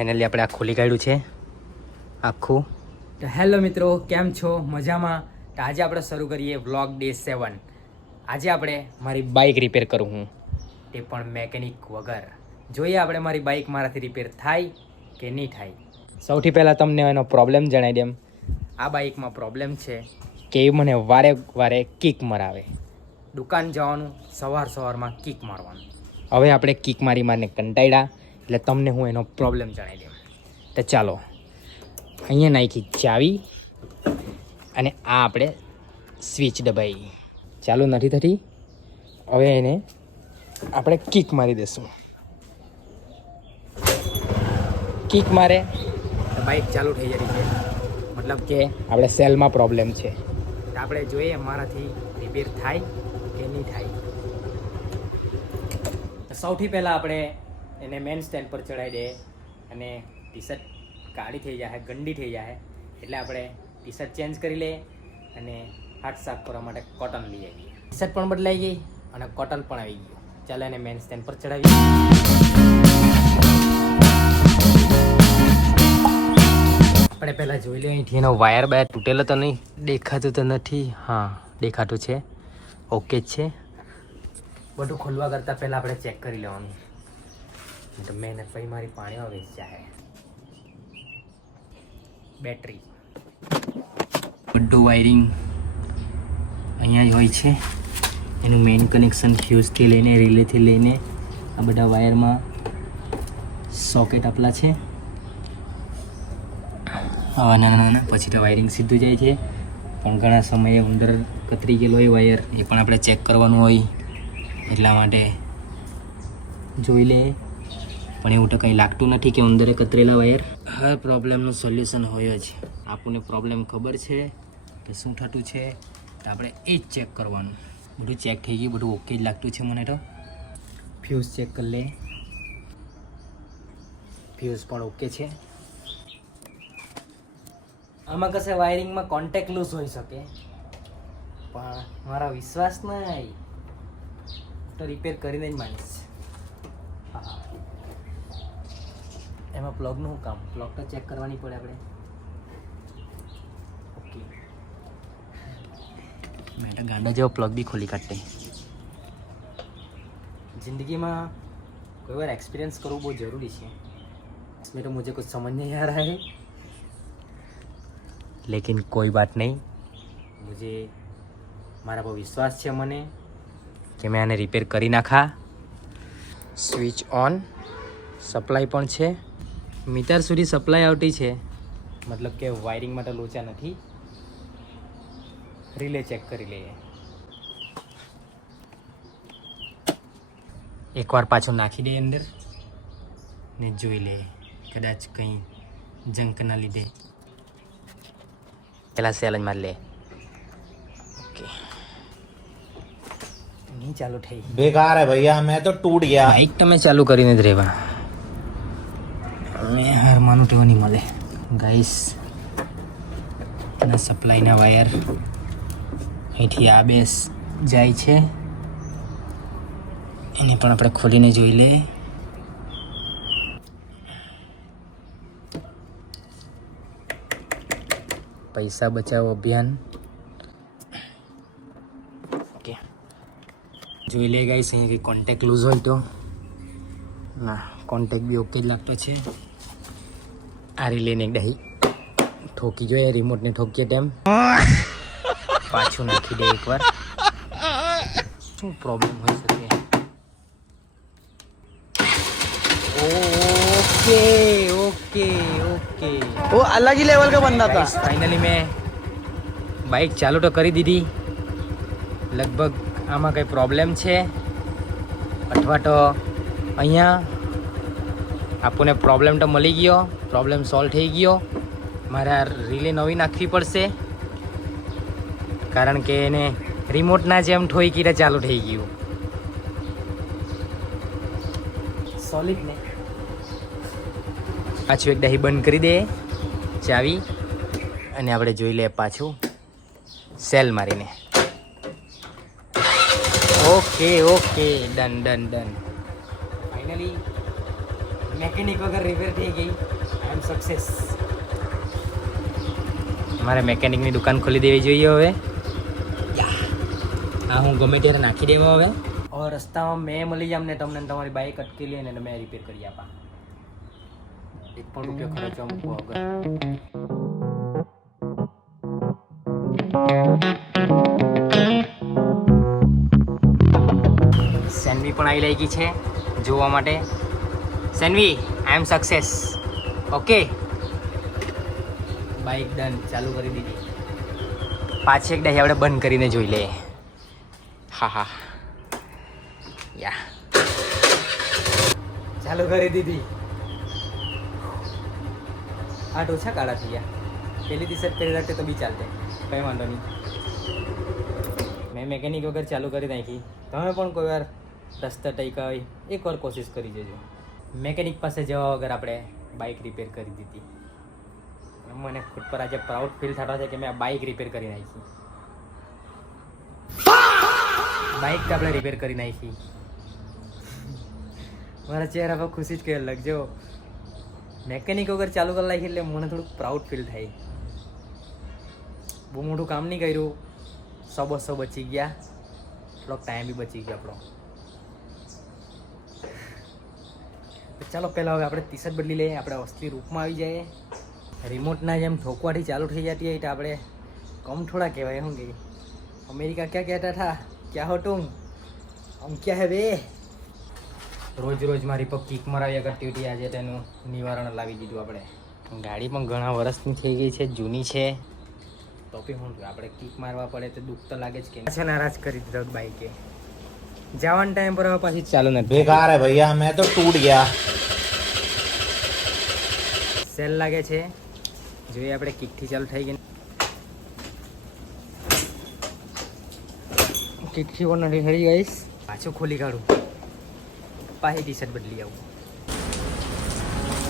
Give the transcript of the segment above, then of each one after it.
Finally આપણે આ ખોલી કાઢ્યું છે આખું. તો હેલો મિત્રો, કેમ છો? મજામાં? તો આજે આપણે શરૂ કરીએ વ્લોગ ડે 7. આજે આપણે મારી બાઇક રિપેર કરું હું, તે પણ મેકેનિક વગર. જોઈએ આપણે મારી બાઇક મારાથી રિપેર થાય કે નહીં થાય. સૌથી પહેલાં તમને એનો પ્રોબ્લેમ જણાવી દઉં. આ બાઇકમાં પ્રોબ્લેમ છે કે એ મને વારે વારે કિક મરાવે. દુકાન જવાનું, સવારમાં કિક મારવાનું. હવે આપણે કિક મારીને કંટાળ્યા, એટલે તમને હું એનો પ્રોબ્લેમ જણાવી દઉં. તો ચાલો, અહીંયા નાખી ચાવી અને આ આપણે સ્વિચ દબાવી. ચાલુ નથી થતી. હવે એને આપણે કિક મારી દઈશું. કિક મારે તો બાઇક ચાલુ થઈ જતી છે, મતલબ કે આપણે સેલમાં પ્રોબ્લેમ છે. તો આપણે જોઈએ મારાથી રિપેર થાય કે નહીં થાય. સૌથી પહેલાં આપણે એને મેન સ્ટેન્ડ પર ચડાવી દઈએ અને ટી શર્ટ કાળી થઈ જાય, ગંદી થઈ જાય, એટલે આપણે ટી શર્ટ ચેન્જ કરી લઈએ અને હાથ સાફ કરવા માટે કોટન લઈ આવીએ. ટી શર્ટ પણ બદલાઈ ગઈ અને કોટન પણ આવી ગયું. ચાલો એને મેન સ્ટેન્ડ પર ચડાવીએ. આપણે પહેલાં જોઈ લઈએ અહીંથી એનો વાયર તૂટેલો તો નહીં, દેખાતું તો નથી. હા, દેખાતું છે, ઓકે જ છે. બધું ખોલવા કરતાં પહેલાં આપણે ચેક કરી લેવાનું. તો મહેનત પછી મારી પાણીઓ વેચ જાય. બેટરી, બધું વાયરિંગ અહીંયા જ હોય છે. એનું મેઇન કનેક્શન ફ્યુઝથી લઈને રિલેથી લઈને આ બધા વાયરમાં સોકેટ આપેલા છે. આવા નાના પછી તો વાયરિંગ સીધું જાય છે. પણ ઘણા સમયે અંદર કતરી ગયેલો હોય વાયર, એ પણ આપણે ચેક કરવાનું હોય, એટલા માટે જોઈ લે. પણ એવું તો કંઈ લાગતું નથી કે અંદરે કતરેલા વાયર. હર પ્રોબ્લેમનું સોલ્યુશન હોય જ. આપણને પ્રોબ્લેમ ખબર છે કે શું થતું છે, તો આપણે એ જ ચેક કરવાનું. બધું ચેક થઈ ગયું, બધું ઓકે જ લાગતું છે મને તો. ફ્યુઝ ચેક કરી લે. ફ્યુઝ પણ ઓકે છે. આમાં કશે વાયરિંગમાં કોન્ટેક્ટ લૂઝ હોઈ શકે, પણ મારા વિશ્વાસ નહીં તો રિપેર કરીને જ માનીશ. હા, એમાં પ્લગનું શું કામ? પ્લગ તો ચેક કરવાની પડે આપણે. ઓકે, મેં તો ગાંડા જેવો પ્લગ બી ખોલી કાઢતે. जिंदगी में कोई बार एक्सपीरियंस करना बहुत ज़रूरी है. इसमें तो मुझे कुछ समझ नहीं आ रहा है, लेकिन कोई बात नहीं. मुझे મારા પર વિશ્વાસ છે મને કે મેં આને રિપેર કરી નાખા. સ્વિચ ઓન, સપ્લાય પણ છે, મીટર સુધી સપ્લાય આવતી છે, મતલબ કે વાયરિંગ માટે લોચા નથી. રિલે ચેક કરી લઈએ. એકવાર પાછું નાખી દે અંદર ને જોઈ લે, કદાચ કંઈ જંકના લીધે. પેલા સેલ જ માર લે. ઓકે, નહીં ચાલુ થઈ. बेकार है भैया, मैं तो टूट गया. બાઇક તમે ચાલુ કરીને જ રહેવા. હવે હારવાનું તેવું નહીં મળે ગાઈસ. ના સપ્લાયના વાયર અહીંથી આ બેસ જાય છે, એને પણ આપણે ખોલીને જોઈ લે. પૈસા બચાવો અભિયાન. ઓકે, જોઈ લે ગાઈસ. અહીં કોન્ટેક્ટ લૂઝ હોય તો ના, કોન્ટેક્ટ બી ઓકે જ લાગતો છે. આ રિલેને દહીં ઠોકી જોઈએ, રિમોટને ઠોકીએ તેમ. પાછું નાખી દે એકવાર. શું પ્રોબ્લેમ હોઈ શકે? ओके ओके ओके, वो अलग ही लेवल का बंदा था. फाइनली मैं बाइक चालू तो કરી દીધી. લગભગ આમાં કંઈ પ્રોબ્લેમ છે અથવા તો અહીંયા આપણને પ્રોબ્લેમ તો મળી ગયો, પ્રોબ્લેમ સોલ્વ થઈ ગયો. મારે આ રિલે નવી નાખવી પડશે, કારણ કે એને રિમોટના જેમ ઠોકીને ચાલુ થઈ ગયું. સોલિડ ને પાછું એક દહીં બંધ કરી દે ચાવી, અને આપણે જોઈ લે પાછું સેલ મારીને. Okay okay, done done done. Finally mechanic વગર રિપેર થઈ ગઈ. સક્સેસ. મારે મેકેનિકની દુકાન ખોલી દેવી જોઈએ હવે. હા, હું ગમે ત્યારે નાખી દેવા હવે. હવે રસ્તામાં મેં મળી જામ ને તમને તમારી બાઇક અટકી લઈએ ને મેં રિપેર કરી આપા. એક પણ રૂપિયો ખર્ચવા મૂકવો વગર. સેન્વી પણ આવી લાગી છે જોવા માટે. સેન્વી, આઈ એમ સક્સેસ. ઓકે, બાઇક ડન, ચાલુ કરી દીધી. પાછી એક ડાહી આપણે બંધ કરીને જોઈ લઈએ. હા હા, યા ચાલુ કરી દીધી. આ ઓછા કાળા થઈ ગયા. પેલી ટી શર્ટ પહેરી રાખતે તો બી ચાલતે, કંઈ વાંધો નહીં. મેં મેકેનિક વગર ચાલુ કરી નાખી. તમે પણ કોઈ વાર રસ્તા ટઈકા હોય એકવાર કોશિશ કરી જજો. મેકેનિક પાસે જવા વગર આપણે બાઇક રિપેર કરી દીધી. મને ખુદ પર આજે પ્રાઉડ ફીલ થતો છે કે મેં આ બાઇક રિપેર કરી નાખી. બાઇક તો આપણે રિપેર કરી નાખી. મારા ચહેરા પર ખુશી જ કહેવા લાગજો. મેકેનિક વગર ચાલુ કરી નાખી એટલે મને થોડુંક પ્રાઉડ ફીલ થાય. બહુ મોટું કામ નહીં કર્યું, 100-200 બચી ગયા, થોડોક ટાઈમ બી બચી ગયો આપણો. ચાલો પહેલાં હવે આપણે ટી શર્ટ બદલી લઈએ, આપણે અસલી રૂપમાં આવી જાય. રિમોટના જેમ ઠોકવાથી ચાલુ થઈ જતી હોય તો આપણે કમ થોડા કહેવાય. શું કે અમેરિકા ક્યાં કહેતા હતા, ક્યાં હો તું, આમ ક્યાં હે બે. રોજ રોજ મારી પર કિક મરાવ્યા કરતી હતી, આજે તેનું નિવારણ લાવી દીધું આપણે. ગાડી પણ ઘણા વર્ષની થઈ ગઈ છે, જૂની છે, તો બી શું આપણે કિક મારવા પડે તો દુઃખ તો લાગે જ કે છે. નારાજ કરી દીધો બાઈકે. જવાના ટાઈમ પર હવે પાછી ચાલુ નથી. बेकार है भैया, मैं तो टूट गया. સેલ લાગે છે, જોઈએ આપણે કિકથી ચાલુ થઈ ગઈ. કિકથી પણ નથી થઈ ગઈશ. પાછું ખોલી કાઢું, પાછી ટી શર્ટ બદલી આવું.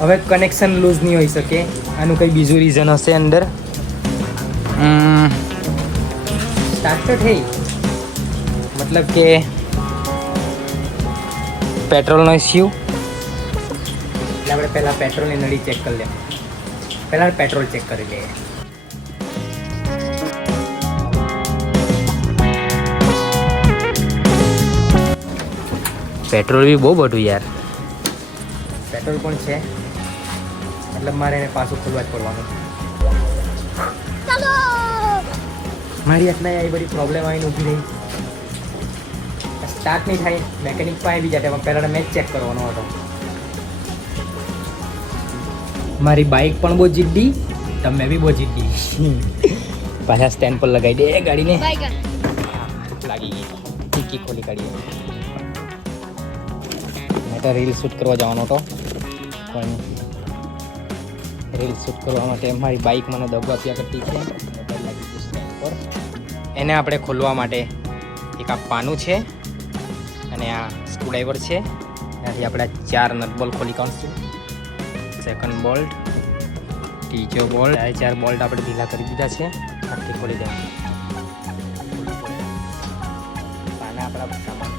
હવે કનેક્શન લૂઝ નહીં હોઈ શકે. આનું કંઈ બીજું રીઝન હશે અંદર. સ્ટાર્ટ તો થઈ, મતલબ કે પેટ્રોલનો ઇસ્યુ. એટલે આપણે પહેલાં પેટ્રોલની નળી ચેક કરી લઈએ. પહેલાં પેટ્રોલ ચેક કરી લઈએ. પેટ્રોલ બી બહુ બધું યાર. પેટ્રોલ પણ છે, મતલબ મારે એને પાછું ખોલવા જ પડવાનું. મારી આટલા આવી બધી પ્રોબ્લેમ આવીને ઊભી રહી. સ્ટાર્ટ નહીં થાય, મેકેનિક પાસે બી જાય, પહેલાં મેં જ ચેક કરવાનો હતો. મારી બાઇક પણ બહુ જિદ્દી, તમે બી બહુ જિદ્દી. પાછા સ્ટેન્ડ પર લગાવી દે ગાડીને. લાગી ગઈ, ટીકી ખોલી કાઢીએ. મેં તો રીલ શૂટ કરવા જવાનો હતો, પણ રીલ શૂટ કરવા માટે મારી બાઇક મને દગો આપ્યા કરતી છે. મોબાઈલ લાગી ગયું સ્ટેન્ડ પર. એને આપણે ખોલવા માટે એક આ પાનું છે અને આ સ્ક્રૂડ્રાઈવર છે. એનાથી આપણે 4 નટ બોલ્ટ ખોલી કાઢશું. સેકન્ડ બોલ્ટ, ત્રીજો બોલ્ટ, 4 બોલ્ટ આપણે ઢીલા કરી દીધા છે. આખી ખોલી દેવાનું. પાના આપણા સામાન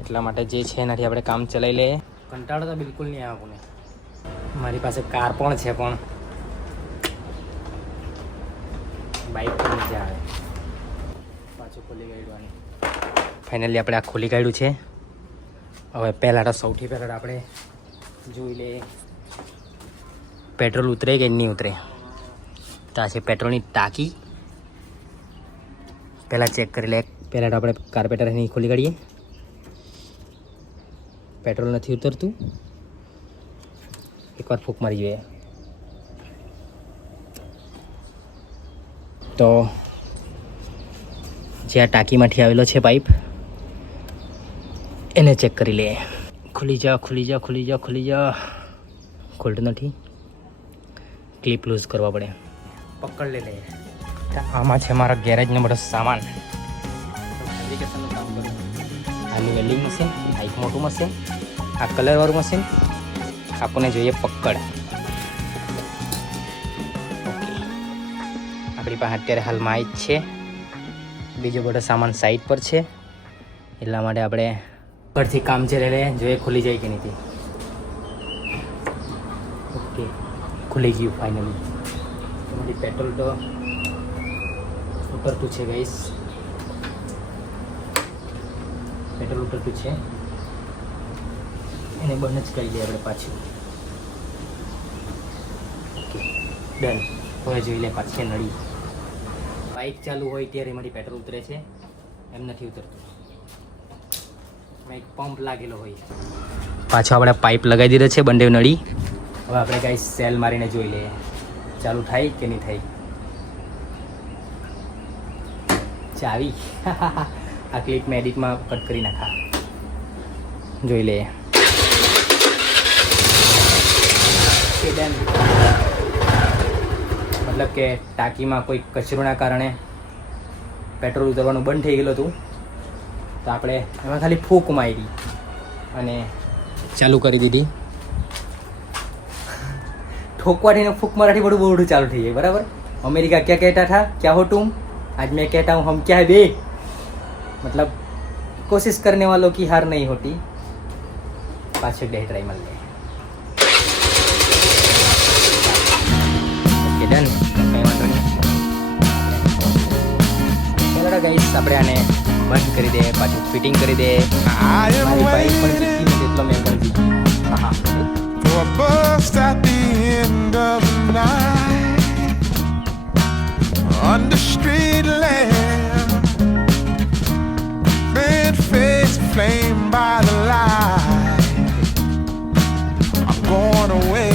એટલા માટે જે છે એનાથી આપણે કામ ચલાવી લઈએ. કંટાળો તો બિલકુલ નહીં આવે કોને. મારી પાસે કાર પણ છે, પણ બાઇક પણ મજા આવે. પાછું ખોલી કાઢવાની. ફાઇનલી આપણે આ ખોલી કાઢ્યું છે. હવે પહેલાં તો સૌથી પહેલાં આપણે જોઈ લઈએ પેટ્રોલ ઉતરે કે નહીં ઉતરે. તો આ છે પેટ્રોલની ટાંકી. પહેલાં ચેક કરી લે. પહેલાં તો આપણે કાર્પેટર નહીં ખોલી કાઢીએ. પેટ્રોલ નથી ઉતરતું, એકવાર ફૂંક મારી જોઈએ. તો જે આ ટાંકીમાંથી આવેલો છે પાઇપ, એને ચેક કરી લઈએ. ખુલી જા, ખુલી જા, ખુલી જા, ખુલી જા. ખોલતું નથી, ક્લિપ લૂઝ કરવા પડે. પકડ લે. આમાં છે મારા ગેરેજનો બધો સામાન. ફેબ્રિકેશનનું કામ કરું. આની વેલ્ડિંગ મશીન, આ એક મોટું મશીન, આ કલરવાળું મશીન. આપણને જોઈએ પકડ. ઓકે, આપણી પાસે અત્યારે હાલમાં આ જ છે. બીજો બધો સામાન સાઈડ પર છે, એટલા માટે આપણે પરથી કામ ચલાવી લઈએ, જોઈએ ખુલી જાય કે નથી. ઓકે, ખુલી ગયું ફાઇનલી. તમારી પેટ્રોલ તો ઉતરતું છે ગાઈસ, પેટ્રોલ ઉતરતું છે. એને બંધ જ કરી લઈએ આપણે પાછું. Okay done. હવે જોઈ લે પાછી નળી. બાઇક ચાલુ હોય ત્યારે મારી પેટ્રોલ ઉતરે છે, એમ નથી ઉતરતું. એક પંપ લાગેલો હોય. પાછો આપણે પાઇપ લગાવી દીધો છે બંને નળી. હવે આપણે ગાઈસ સેલ મારીને જોઈ લઈએ ચાલુ થાય કે નહીં થાય. ચાવી આ ક્લિપ મેં એડિટમાં કટ કરી નાખા. જોઈ લઈએ. મતલબ કે ટાંકીમાં કોઈ કચરોના કારણે પેટ્રોલ ઉતરવાનું બંધ થઈ ગયેલું હતું, તો આપણે એમાં ખાલી ફૂંક મારી અને ચાલુ કરી દીધી. ठोकवाठी फूक मराठी बड़ू बोर्ड चालू थी है बराबर. अमेरिका क्या कहता था, क्या हो तुम, आज मैं कहता हूँ हम क्या है बे. मतलब कोशिश करने वालों की हार नहीं होती. पाँच डे ट्राई मल ले. Okay done. कहीं वांधो नहीं. चलो गाइस આપણે આને બંધ કરી દે, પાછું ફિટિંગ કરી દે. મારી બાઈક પણ જીતી નથી એટલો મેં પણ જીતી. હા for a bus at the end of the night under street lamp, bed face flame by the light. I'm going away.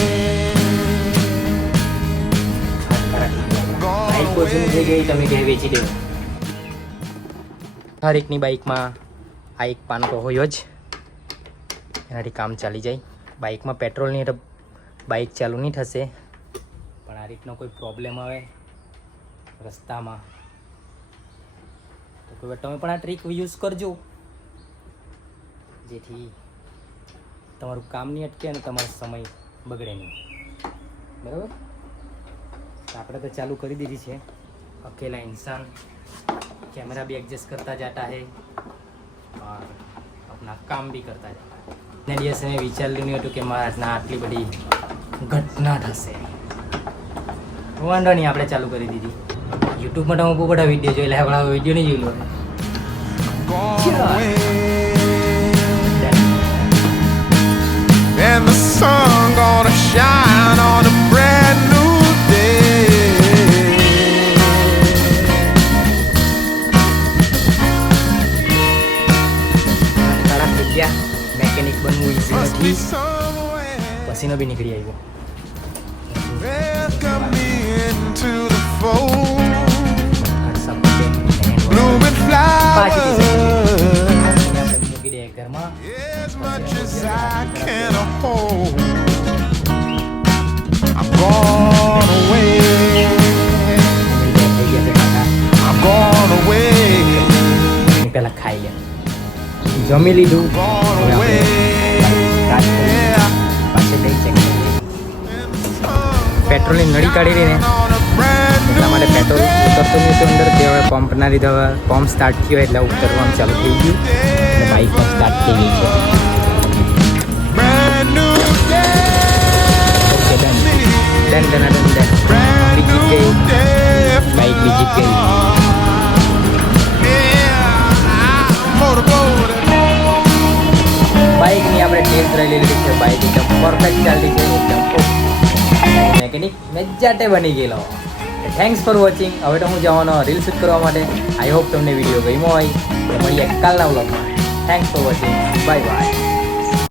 Bike coaching થઈ ગઈ, તમે ઘરે વેચી દેવો. હર એકની બાઇકમાં આ એક પાન તો હોય જ, એનાથી કામ ચાલી જાય. બાઇકમાં પેટ્રોલ નહીં તો બાઇક ચાલુ નહીં થશે. પણ આ રીતનો કોઈ પ્રોબ્લેમ આવે રસ્તામાં તો કોઈ વાર તમે પણ આ ટ્રીક યુઝ કરજો, જેથી તમારું કામ નહીં અટકે અને તમારો સમય બગડે નહીં. બરાબર. તો આપણે તો ચાલુ કરી દીધી છે. અકેલા इंसान कैमरा भी एडजस्ट करता जाता है और अपना काम भी करता जाता है. ને દિવસે મેં વિચારેલું નહીં હતું કે મારા આટલી બધી ઘટના થશે. વાંધો નહીં, આપણે ચાલુ કરી દીધી. યુટ્યુબમાં તો હું બહુ બધા વિડીયો જોઈ લે, આપણા વિડીયો નહીં જોઈ લો. And the sun gonna shine on a brand new day. સાડા થઈ ગયા. મેકેનિક બનવું ઈઝી Must be નથી. somewhere. પસીનો બી નીકળી આવ્યો. Welcome me into the fold. મૂકી Blooming flowers. દે ઘરમાં. As much as I can hold. I'm gone away. I'm gone away. પહેલા ખાઈ લે. જમી લીધું. Gone હવે away. આપણે Yeah. પાછળ લઈ ચેક પેટ્રોલની નળી કાઢી રહીને On a brand એટલા માટે new પેટ્રોલ ઉતરતું નહોતું અંદર. તે હવે પંપના લીધે હવે પંપ સ્ટાર્ટ થયો એટલે ઉતરવાનું ચાલુ થઈ ગયું અને બાઇક પણ સ્ટાર્ટ થઈ ગઈ છે. brand new day. Okay done done done done done. Brand બીજી new ગઈ day. બાઇક બીજી જ ગઈ. Yeah. Motorboat. બાઇકની આપણે ટેસ્ટ ડ્રાઈવ લઈ લીધી છે. બાઇક એકદમ પરફેક્ટ ચાલતી છે. એકદમ મેકેનિક મેજાટે બની ગયેલો. Thanks for watching. હવે તો હું જવાનો રીલ શૂટ કરવા માટે. આઈ હોપ તમને વિડીયો ગમ્યો હોય તો મળીએ કાલના વ્લોગમાં. Thanks for watching. Bye bye.